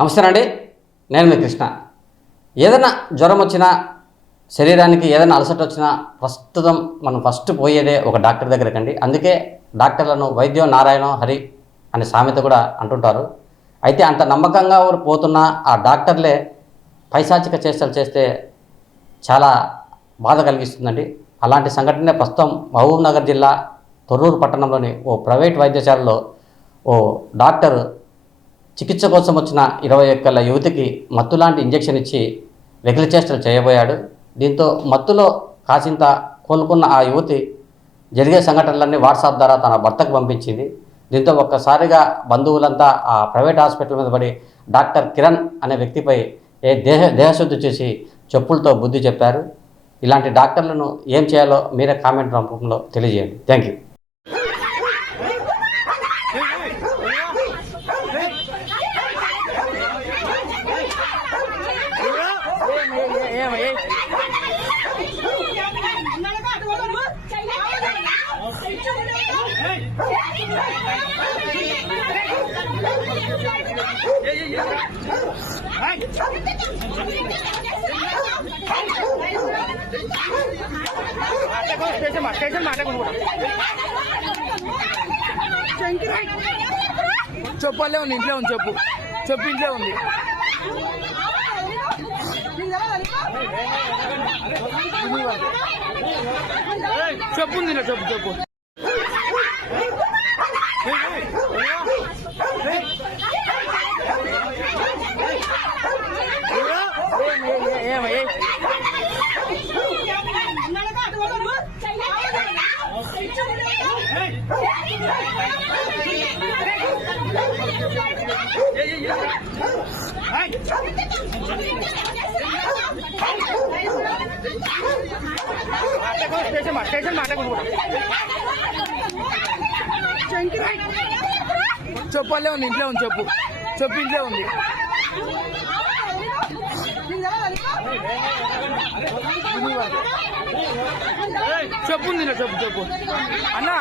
నమస్తే అండి, నేను మీ కృష్ణ. ఏదైనా జ్వరం వచ్చినా, శరీరానికి ఏదైనా అలసట వచ్చినా ప్రస్తుతం మనం ఫస్ట్ పోయేదే ఒక డాక్టర్ దగ్గరికి అండి. అందుకే డాక్టర్లను వైద్యం నారాయణ హరి అనే సామెత కూడా అంటుంటారు. అయితే అంత నమ్మకంగా పోతున్న ఆ డాక్టర్లే పైశాచిక చేష్టలు చేస్తే చాలా బాధ కలిగిస్తుందండి. అలాంటి సంఘటనే ప్రస్తుతం మహబూబ్ నగర్ జిల్లా తొర్రూరు పట్టణంలోని ఓ ప్రైవేట్ వైద్యశాలలో ఓ డాక్టర్ చికిత్స కోసం వచ్చిన 21 ఏళ్ల యువతికి మత్తులాంటి ఇంజెక్షన్ ఇచ్చి వెకిలి చేష్టలు చేయబోయాడు. దీంతో మత్తులో కాసింత కోలుకున్న ఆ యువతి జరిగే సంఘటనలన్నీ వాట్సాప్ ద్వారా తన భర్తకు పంపించింది. దీంతో ఒక్కసారిగా బంధువులంతా ఆ ప్రైవేట్ హాస్పిటల్ మీద పడి డాక్టర్ కిరణ్ అనే వ్యక్తిపై దేహశుద్ధి చేసి చెప్పులతో బుద్ధి చెప్పారు. ఇలాంటి డాక్టర్లను ఏం చేయాలో మీరే కామెంట్ రూపంలో తెలియజేయండి. Thank you. చెప్పలే ఉంది, ఇంట్లో ఉంది. చెప్పు ఇంట్లో ఉంది. చెప్పు చెప్పు చెప్పలే ఉంది, ఇంట్లో ఉంది. చెప్పు ఇంట్లో ఉంది. చెప్పు అన్నా.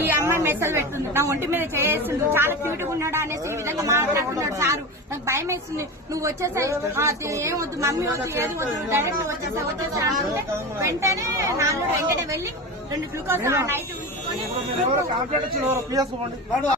ఈ అమ్మాయి మెసేజ్ పెడుతుంది, నా ఒంటి మీద చేస్తుంది, చాలా క్యూట్ గా ఉన్నాడు అనేసి ఈ విధంగా మాట్లాడుతున్నాడు. సారు నాకు భయం వేస్తుంది, నువ్వు వచ్చేసాయి, ఏం వద్దు మమ్మీ వద్దు, ఏది వద్దు, డైరెక్ట్ వచ్చేసా అంటే వెంటనే నాన్న వెంటనే వెళ్ళి 2 గ్లూకోజ్ నైట్ ఉంచుకొని